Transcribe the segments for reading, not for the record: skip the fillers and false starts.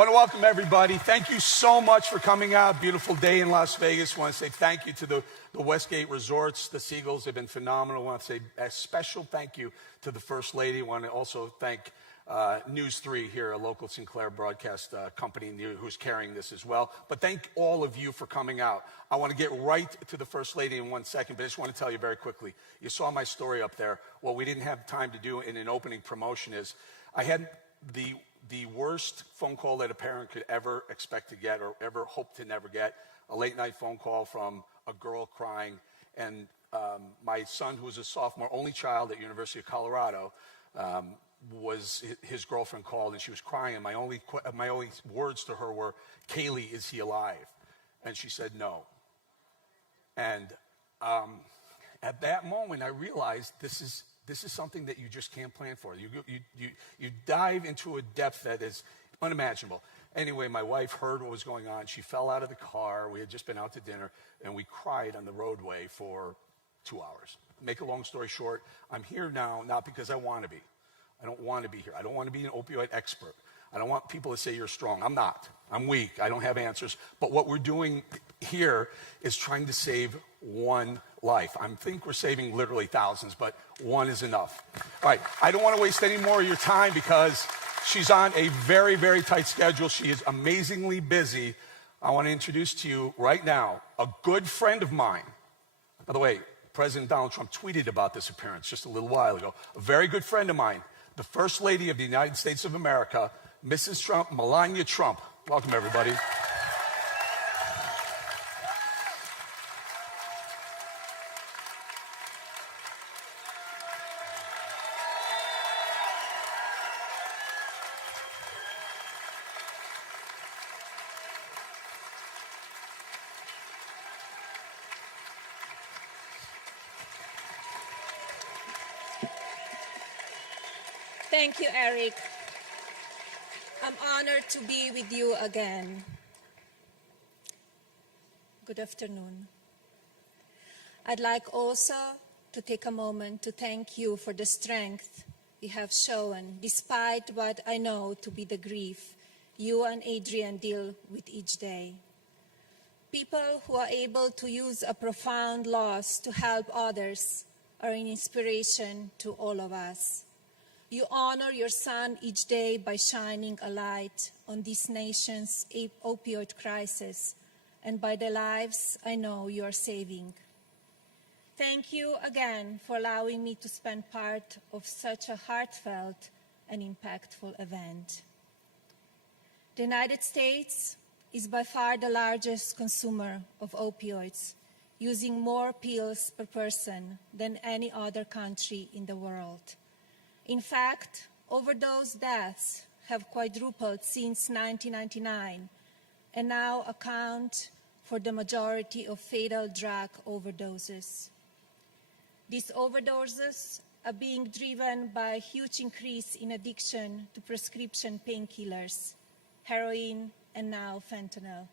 want to welcome everybody. Thank you so much for coming out. Beautiful day in Las Vegas. I want to say thank you to the Westgate Resorts, the Seagulls. They've been phenomenal. I want to say a special thank you to the First Lady. I want to also thank News 3 here, a local Sinclair broadcast company who's carrying this as well. But thank all of you for coming out. I want to get right to the First Lady in 1 second, but I just want to tell you very quickly. You saw my story up there. What we didn't have time to do in an opening promotion is I had the worst phone call that a parent could ever expect to get or ever hope to never get, a late night phone call from a girl crying. And my son, who was a sophomore, only child at University of Colorado, was his girlfriend called and she was crying. And my only words to her were, "Kaylee, is he alive?" And she said no. And at that moment, I realized this is something that you just can't plan for. You dive into a depth that is unimaginable. Anyway, my wife heard what was going on. She fell out of the car. We had just been out to dinner, and we cried on the roadway for 2 hours. Make a long story short, I'm here now, not because I want to be. I don't want to be here. I don't want to be an opioid expert. I don't want people to say you're strong. I'm not. I'm weak. I don't have answers. But what we're doing here is trying to save one life. I think we're saving literally thousands, but one is enough. All right, I don't want to waste any more of your time because she's on a very, very tight schedule. She is amazingly busy. I want to introduce to you right now a good friend of mine. By the way, President Donald Trump tweeted about this appearance just a little while ago. A very good friend of mine, the First Lady of the United States of America, Mrs. Trump, Melania Trump. Welcome, everybody. Thank you, Eric. I'm honored to be with you again. Good afternoon. I'd like also to take a moment to thank you for the strength you have shown, despite what I know to be the grief you and Adrian deal with each day. People who are able to use a profound loss to help others are an inspiration to all of us. You honor your son each day by shining a light on this nation's opioid crisis and by the lives I know you are saving. Thank you again for allowing me to spend part of such a heartfelt and impactful event. The United States is by far the largest consumer of opioids, using more pills per person than any other country in the world. In fact, overdose deaths have quadrupled since 1999 and now account for the majority of fatal drug overdoses. These overdoses are being driven by a huge increase in addiction to prescription painkillers, heroin, and now fentanyl.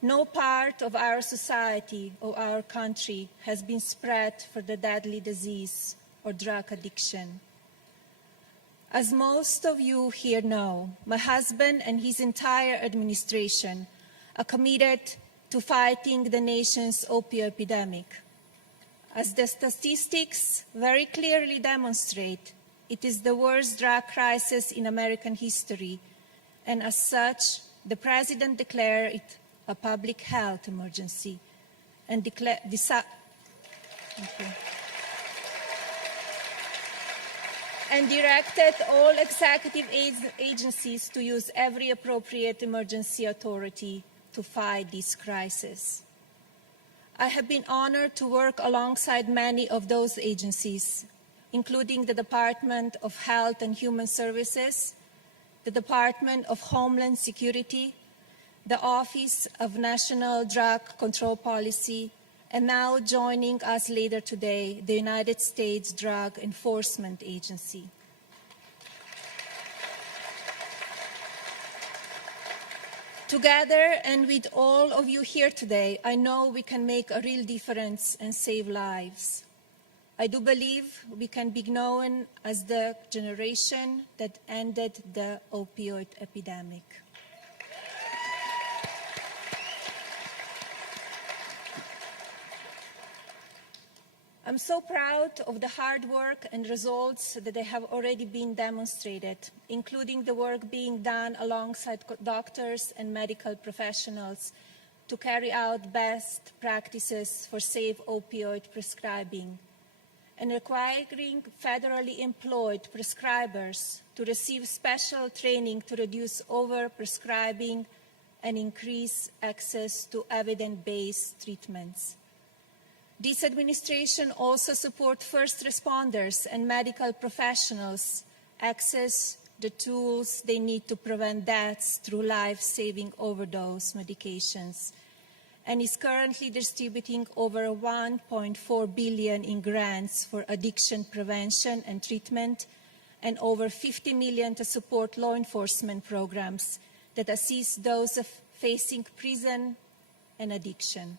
No part of our society or our country has been spared for the deadly disease or drug addiction. As most of you here know, my husband and his entire administration are committed to fighting the nation's opioid epidemic. As the statistics very clearly demonstrate, it is the worst drug crisis in American history, and as such, the President declared it a public health emergency and directed all executive agencies to use every appropriate emergency authority to fight this crisis. I have been honored to work alongside many of those agencies, including the Department of Health and Human Services, the Department of Homeland Security, the Office of National Drug Control Policy, and now joining us later today, the United States Drug Enforcement Agency. Together and with all of you here today, I know we can make a real difference and save lives. I do believe we can be known as the generation that ended the opioid epidemic. I'm so proud of the hard work and results that have already been demonstrated, including the work being done alongside doctors and medical professionals to carry out best practices for safe opioid prescribing, and requiring federally employed prescribers to receive special training to reduce overprescribing and increase access to evidence-based treatments. This administration also supports first responders and medical professionals access the tools they need to prevent deaths through life-saving overdose medications, and is currently distributing over $1.4 billion in grants for addiction prevention and treatment, and over $50 million to support law enforcement programs that assist those facing prison and addiction.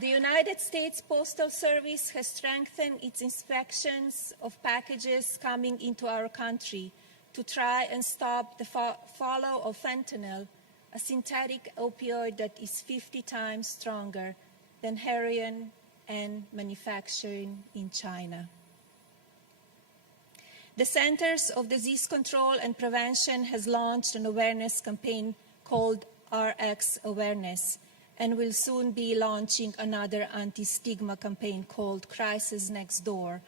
The United States Postal Service has strengthened its inspections of packages coming into our country to try and stop the flow of fentanyl, a synthetic opioid that is 50 times stronger than heroin and manufacturing in China. The Centers of Disease Control and Prevention has launched an awareness campaign called RX Awareness, and will soon be launching another anti-stigma campaign called Crisis Next Door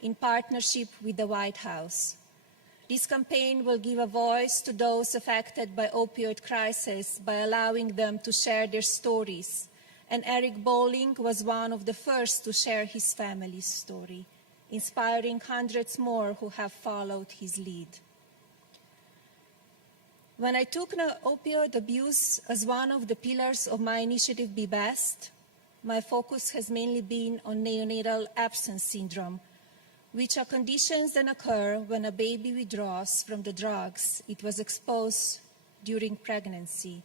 in partnership with the White House. This campaign will give a voice to those affected by opioid crisis by allowing them to share their stories. And Eric Bowling was one of the first to share his family's story, inspiring hundreds more who have followed his lead. When I took opioid abuse as one of the pillars of my initiative Be Best, my focus has mainly been on neonatal absence syndrome, which are conditions that occur when a baby withdraws from the drugs it was exposed during pregnancy.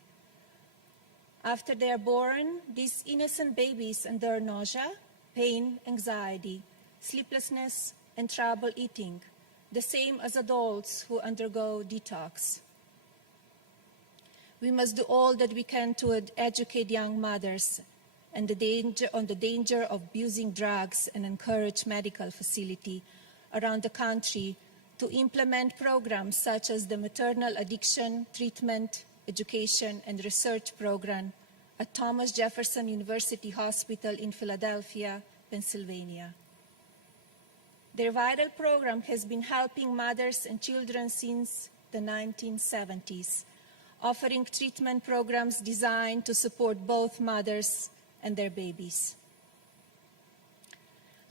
After they are born, these innocent babies endure nausea, pain, anxiety, sleeplessness, and trouble eating, the same as adults who undergo detox. We must do all that we can to educate young mothers and on the danger of abusing drugs and encourage medical facilities around the country to implement programs such as the Maternal Addiction Treatment, Education, and Research Program at Thomas Jefferson University Hospital in Philadelphia, Pennsylvania. Their vital program has been helping mothers and children since the 1970s, offering treatment programs designed to support both mothers and their babies.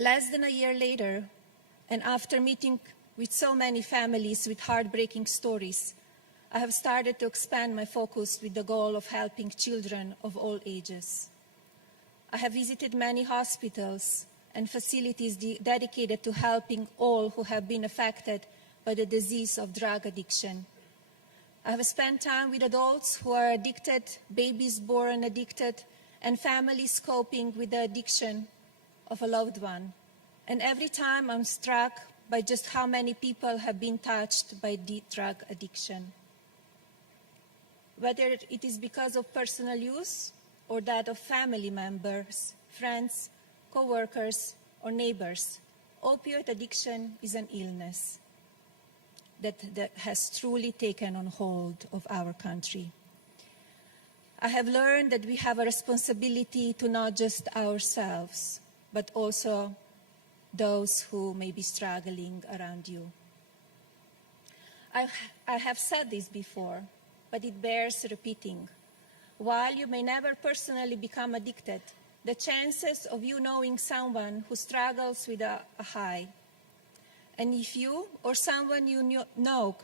Less than a year later, and after meeting with so many families with heartbreaking stories, I have started to expand my focus with the goal of helping children of all ages. I have visited many hospitals and facilities dedicated to helping all who have been affected by the disease of drug addiction. I have spent time with adults who are addicted, babies born addicted, and families coping with the addiction of a loved one. And every time I'm struck by just how many people have been touched by drug addiction. Whether it is because of personal use or that of family members, friends, co-workers, or neighbors, opioid addiction is an illness that has truly taken on hold of our country. I have learned that we have a responsibility to not just ourselves, but also those who may be struggling around you. I have said this before, but it bears repeating. While you may never personally become addicted, the chances of you knowing someone who struggles with a high. And if you or someone you know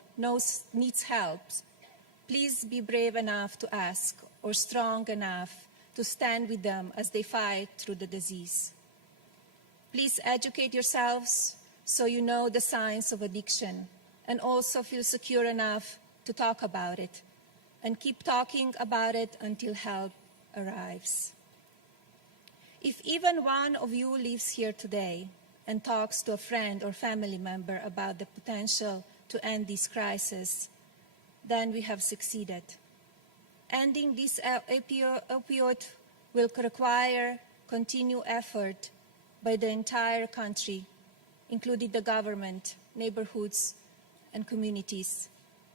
needs help, please be brave enough to ask or strong enough to stand with them as they fight through the disease. Please educate yourselves so you know the signs of addiction and also feel secure enough to talk about it and keep talking about it until help arrives. If even one of you lives here today and talks to a friend or family member about the potential to end this crisis, then we have succeeded. Ending this opioid will require continued effort by the entire country, including the government, neighborhoods, and communities,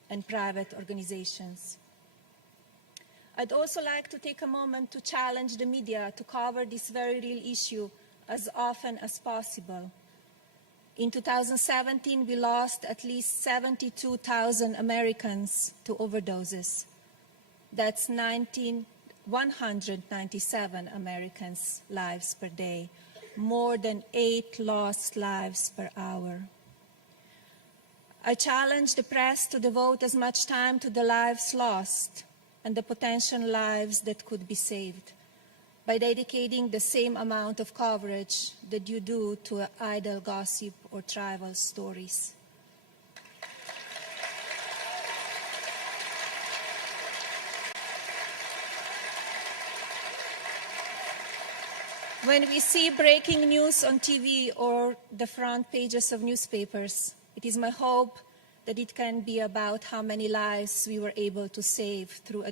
and private organizations. I'd also like to take a moment to challenge the media to cover this very real issue as often as possible. In 2017, we lost at least 72,000 Americans to overdoses. That's 197 Americans' lives per day, more than 8 lost lives per hour. I challenge the press to devote as much time to the lives lost and the potential lives that could be saved by dedicating the same amount of coverage that you do to idle gossip or trivial stories. When we see breaking news on TV or the front pages of newspapers, it is my hope that it can be about how many lives we were able to save through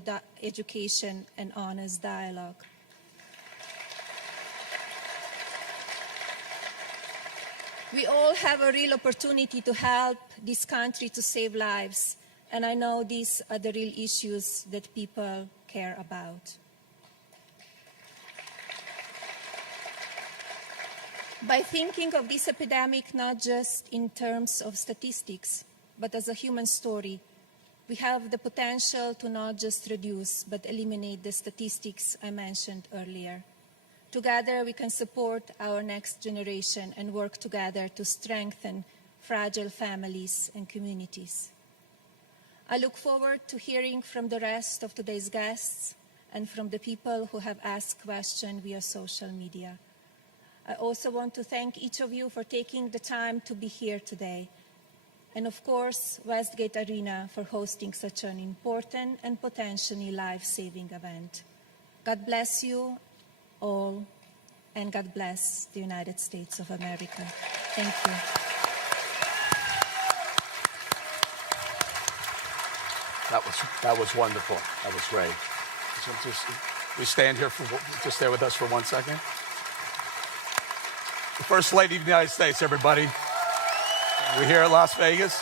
education and honest dialogue. We all have a real opportunity to help this country to save lives, and I know these are the real issues that people care about. By thinking of this epidemic not just in terms of statistics, but as a human story, we have the potential to not just reduce, but eliminate the statistics I mentioned earlier. Together, we can support our next generation and work together to strengthen fragile families and communities. I look forward to hearing from the rest of today's guests and from the people who have asked questions via social media. I also want to thank each of you for taking the time to be here today. And of course, Westgate Arena for hosting such an important and potentially life-saving event. God bless you all, and God bless the United States of America. Thank you. That was wonderful. That was great. So we stand here just stay with us for 1 second. The First Lady of the United States, everybody. We're here at Las Vegas.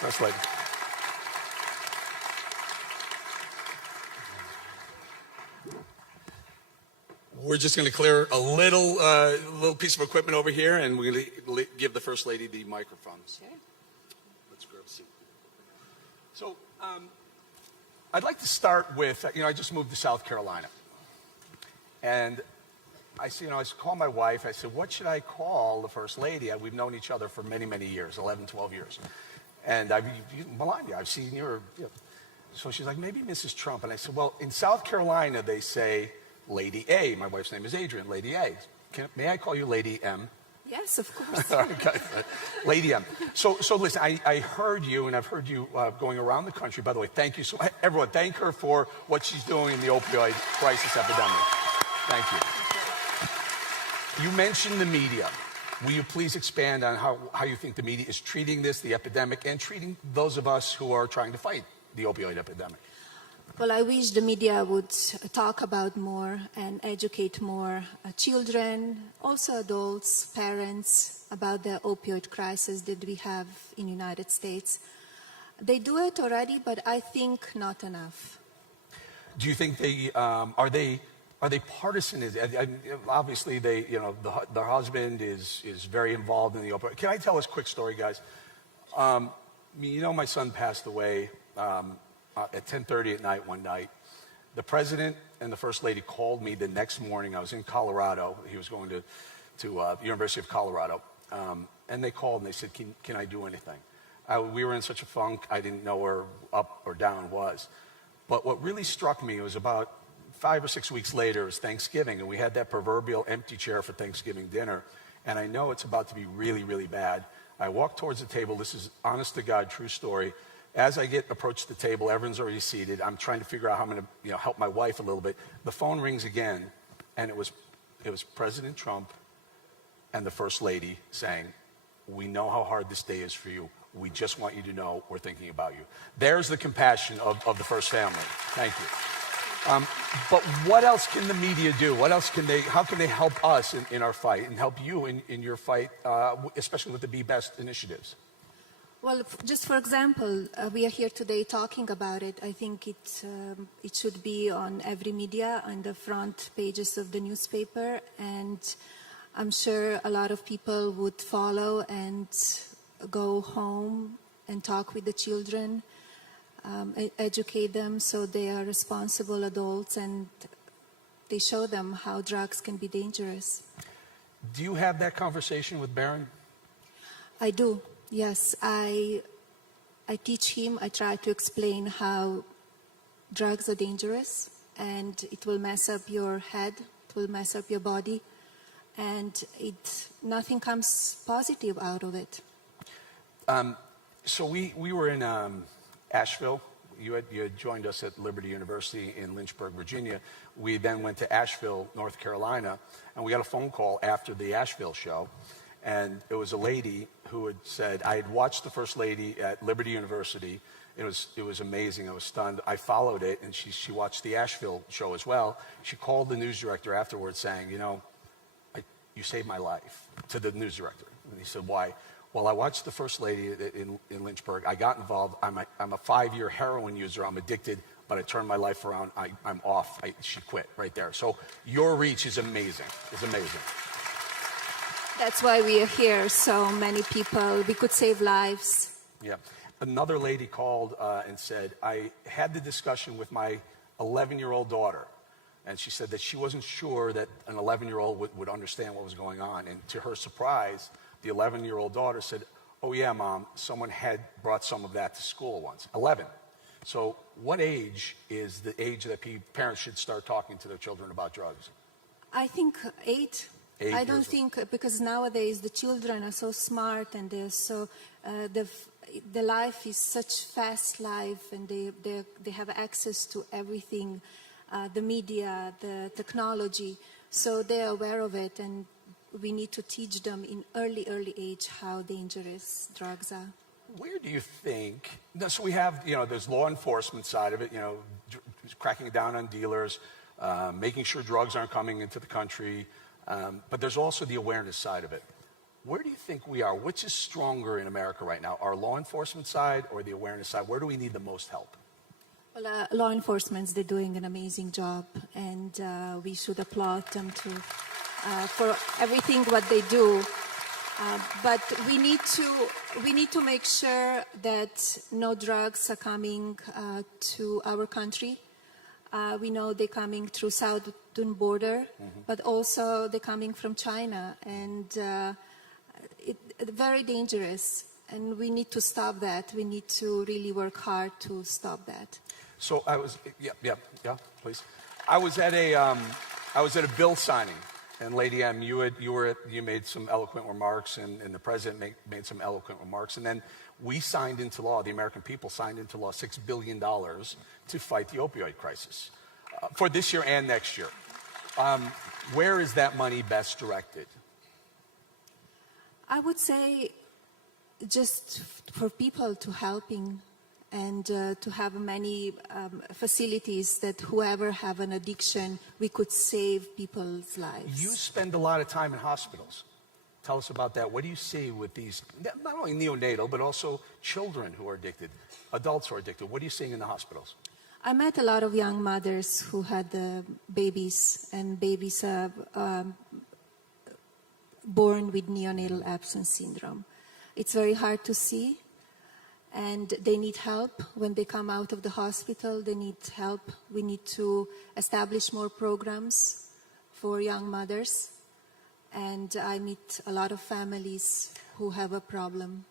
First Lady. We're just going to clear a little piece of equipment over here, and we're going to give the First Lady the microphones. Okay. Let's grab a seat. So I'd like to start with, I just moved to South Carolina. And I called my wife. I said, what should I call the First Lady? We've known each other for many, many years, 11, 12 years. And Melania, I've seen your... So she's like, maybe Mrs. Trump. And I said, well, in South Carolina, they say Lady A. My wife's name is Adrian, Lady A. May I call you Lady M? Yes, of course. Okay. Lady M. So listen, I heard you, and I've heard you going around the country. By the way, thank you so much. Everyone, thank her for what she's doing in the opioid crisis epidemic. Thank you. You mentioned the media. Will you please expand on how you think the media is treating this, the epidemic, and treating those of us who are trying to fight the opioid epidemic? Well, I wish the media would talk about more and educate more children, also adults, parents, about the opioid crisis that we have in the United States. They do it already, but I think not enough. Do you think are they partisan? Obviously, the husband is very involved in the opioid. Can I tell us a quick story, guys? My son passed away at 10:30 at night one night. The president and the First Lady called me the next morning. I was in Colorado. He was going to University of Colorado. And they called and they said, can I do anything? We were in such a funk, I didn't know where up or down was. But what really struck me was about 5 or 6 weeks later, it was Thanksgiving, and we had that proverbial empty chair for Thanksgiving dinner. And I know it's about to be really, really bad. I walk towards the table. This is honest to God, true story. As I approach the table, everyone's already seated. I'm trying to figure out how I'm going to help my wife a little bit. The phone rings again, and it was President Trump and the First Lady saying, We know how hard this day is for you. We just want you to know we're thinking about you. There's the compassion of the first family. Thank you. But what else can the media do? How can they help us in our fight and help you in your fight, especially with the Be Best initiatives? Well, just for example, we are here today talking about it. I think it should be on every media, on the front pages of the newspaper, and I'm sure a lot of people would follow and go home and talk with the children, educate them so they are responsible adults, and they show them how drugs can be dangerous. Do you have that conversation with Baron? I do. Yes, I teach him, I try to explain how drugs are dangerous and it will mess up your head, it will mess up your body, and nothing comes positive out of it. So we were in Asheville. You had joined us at Liberty University in Lynchburg, Virginia. We then went to Asheville, North Carolina, and we got a phone call after the Asheville show. And it was a lady who had said, I had watched the First Lady at Liberty University. It was amazing. I was stunned. I followed it, and she watched the Asheville show as well. She called the news director afterwards saying, you saved my life, to the news director. And he said, why? Well, I watched the First Lady in Lynchburg. I got involved. I'm a 5-year heroin user. I'm addicted, but I turned my life around. I'm off. She quit right there. So your reach is amazing. It's amazing. That's why we are here, so many people. We could save lives. Yeah. Another lady called and said, I had the discussion with my 11-year-old daughter, and she said that she wasn't sure that an 11-year-old would understand what was going on. And to her surprise, the 11-year-old daughter said, oh yeah, Mom, someone had brought some of that to school once. 11. So what age is the age that parents should start talking to their children about drugs? I think 8. I don't think, because nowadays the children are so smart and they're so, the life is such fast life, and they have access to everything, the media, the technology, so they're aware of it, and we need to teach them in early age how dangerous drugs are. Where do you think, so we have, there's law enforcement side of it, cracking down on dealers, making sure drugs aren't coming into the country, but there's also the awareness side of it. Where do you think we are? Which is stronger in America right now, our law enforcement side or the awareness side? Where do we need the most help? Well, law enforcement, they're doing an amazing job, and we should applaud them for everything what they do. But we need to make sure that no drugs are coming to our country. We know they're coming through southern border, but also they're coming from China, and it's very dangerous. And we need to stop that. We need to really work hard to stop that. So I was, yeah, please. I was at a bill signing, and Lady M, you made some eloquent remarks, and the president made some eloquent remarks, and then we signed into law, the American people signed into law $6 billion to fight the opioid crisis for this year and next year. Where is that money best directed? I would say just for people to helping, and to have many facilities that whoever have an addiction, we could save people's lives. You spend a lot of time in hospitals. Tell us about that. What do you see with these, not only neonatal, but also children who are addicted, adults who are addicted? What are you seeing in the hospitals? I met a lot of young mothers who had babies, and babies are born with neonatal absence syndrome. It's very hard to see, and they need help when they come out of the hospital. They need help. We need to establish more programs for young mothers. And I meet a lot of families who have a problem.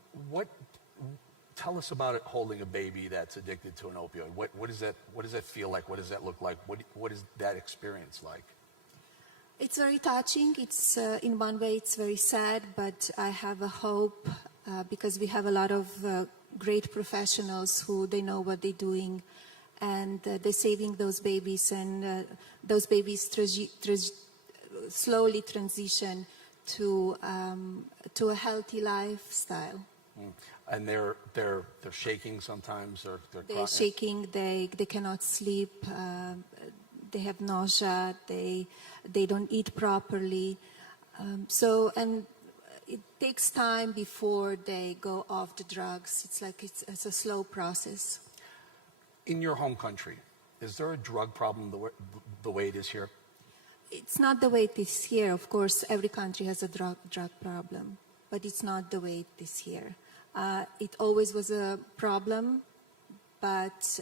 Tell us about it, holding a baby that's addicted to an opioid. What does that feel like? What does that look like? What is that experience like? It's very touching. It's in one way it's very sad, but I have a hope because we have a lot of great professionals who they know what they're doing, and they're saving those babies, and those babies slowly transition to a healthy lifestyle. And they're shaking sometimes, or they're They're shaking. They cannot sleep. They have nausea. They don't eat properly. And it takes time before they go off the drugs. It's like it's a slow process. In your home country, is there a drug problem the way it is here? It's not the way it is here. Of course, every country has a drug problem, but it's not the way it is here. It always was a problem, but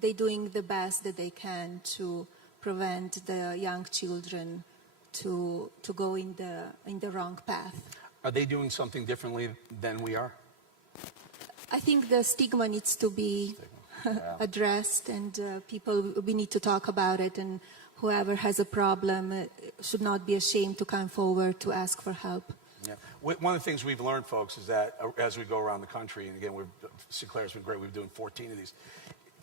they're doing the best that they can to prevent the young children to go in the wrong path. Are they doing something differently than we are? I think the stigma needs to be addressed, and we need to talk about it, and whoever has a problem should not be ashamed to come forward to ask for help. Yeah. One of the things we've learned, folks, is that as we go around the country, and again, Sinclair's been great, we've been doing 14 of these.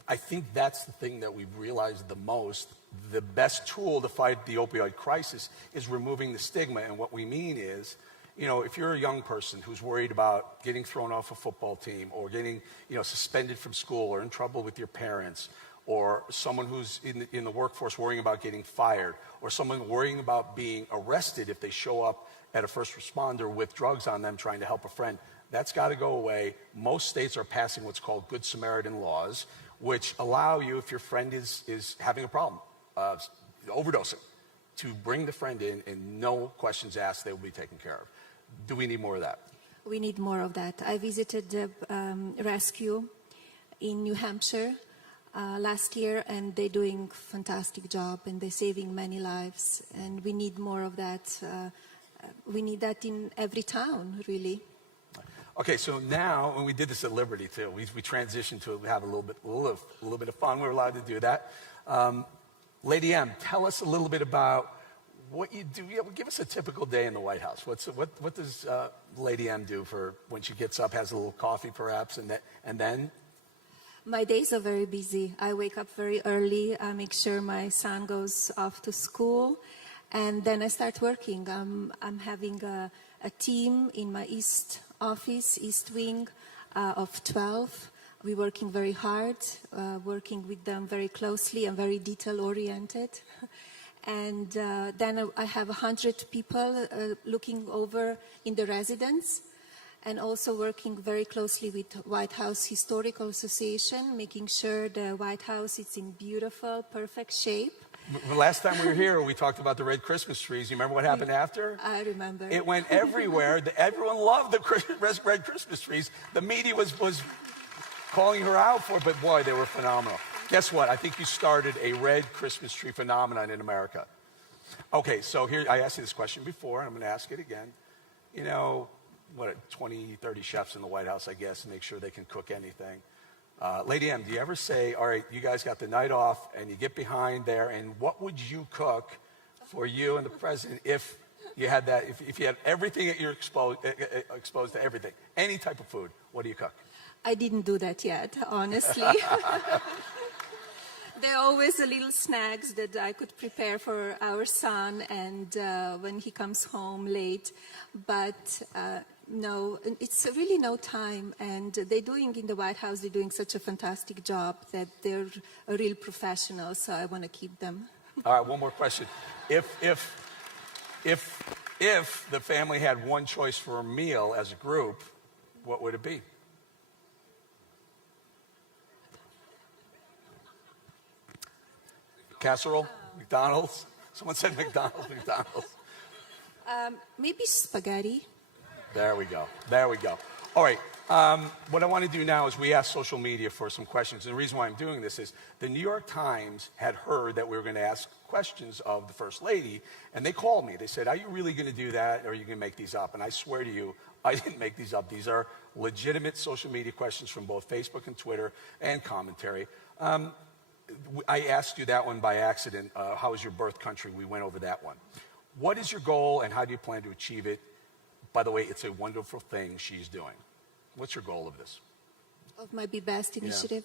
I think that's the thing that we've realized the most. The best tool to fight the opioid crisis is removing the stigma. And what we mean is, if you're a young person who's worried about getting thrown off a football team, or getting, suspended from school, or in trouble with your parents, or someone who's in the workforce worrying about getting fired, or someone worrying about being arrested if they show up at a first responder with drugs on them trying to help a friend, that's got to go away. Most states are passing what's called Good Samaritan laws, which allow you, if your friend is having a problem, overdosing, to bring the friend in and no questions asked, they will be taken care of. Do we need more of that? We need more of that. I visited the rescue in New Hampshire last year, and they're doing a fantastic job, and they're saving many lives, and we need more of that. We need that in every town, really. Okay, so now, and we did this at Liberty too, we transitioned to have a little bit of fun. We're allowed to do that. Lady M, tell us a little bit about what you do. Give us a typical day in the White House. What does Lady M do for when she gets up, has a little coffee perhaps, and then? My days are very busy. I wake up very early. I make sure my son goes off to school, and then I start working. I'm having a team in my East Wing of 12. We're working very hard, working with them very closely and very detail-oriented. And then I have 100 people looking over in the residence, and also working very closely with White House Historical Association, making sure the White House is in beautiful, perfect shape. The last time we were here, we talked about the red Christmas trees. You remember what happened after? I remember. It went everywhere. Everyone loved the red Christmas trees. The media was calling her out for it, but boy, they were phenomenal. Guess what? I think you started a red Christmas tree phenomenon in America. Okay, so here, I asked you this question before, and I'm going to ask it again. 20, 30 chefs in the White House, I guess, to make sure they can cook anything. Lady M, do you ever say, all right, you guys got the night off, and you get behind there, and what would you cook for you and the president if you had that, if you had everything that you're exposed to everything, any type of food, what do you cook? I didn't do that yet, honestly. There are always a little snacks that I could prepare for our son, and when he comes home late, but no, it's really no time, and in the White House, they're doing such a fantastic job that they're a real professional, so I want to keep them. All right, one more question. If the family had one choice for a meal as a group, what would it be? Casserole? McDonald's? Someone said McDonald's. Maybe spaghetti. There we go. All right. What I want to do now is we ask social media for some questions. And the reason why I'm doing this is the New York Times had heard that we were going to ask questions of the First Lady, and they called me. They said, are you really going to do that, or are you going to make these up? And I swear to you, I didn't make these up. These are legitimate social media questions from both Facebook and Twitter and commentary. I asked you that one by accident. How is your birth country? We went over that one. What is your goal, and how do you plan to achieve it? By the way, it's a wonderful thing she's doing. What's your goal of this? Of my Be Best initiative?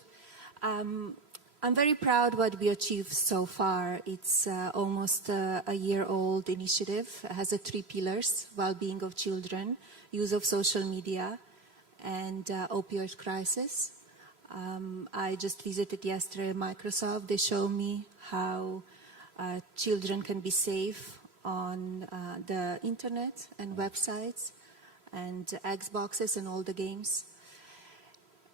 I'm very proud what we achieved so far. It's almost a year-old initiative. It has 3 pillars: well-being of children, use of social media, and opioid crisis. I just visited yesterday Microsoft. They show me how children can be safe on the internet and websites and Xboxes and all the games.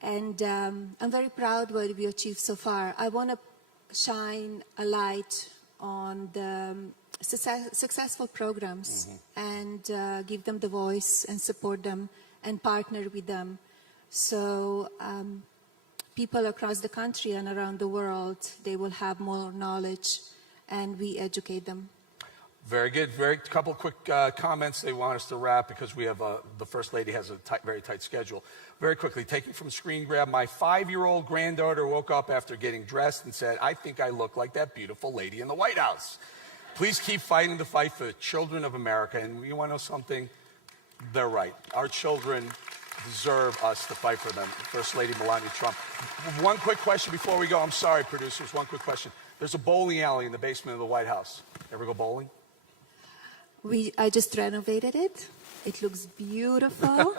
And I'm very proud what we achieved so far. I want to shine a light on the successful programs and give them the voice and support them and partner with them. So people across the country and around the world, they will have more knowledge and we educate them. Very good. Couple quick comments. They want us to wrap because we have the First Lady has a very tight schedule. Very quickly, taking from screen grab, my 5-year-old granddaughter woke up after getting dressed and said, "I think I look like that beautiful lady in the White House." Please keep fighting the fight for the children of America. And you want to know something? They're right. Our children deserve us to fight for them. First Lady Melania Trump. One quick question before we go. I'm sorry, producers. One quick question. There's a bowling alley in the basement of the White House. Ever go bowling? I just renovated it. It looks beautiful.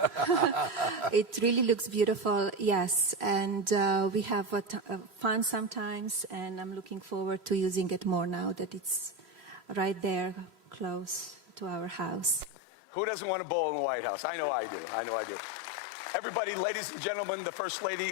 It really looks beautiful, yes. And we have fun sometimes, and I'm looking forward to using it more now that it's right there close to our house. Who doesn't want to bowl in the White House? I know I do. Everybody, ladies and gentlemen, the First Lady.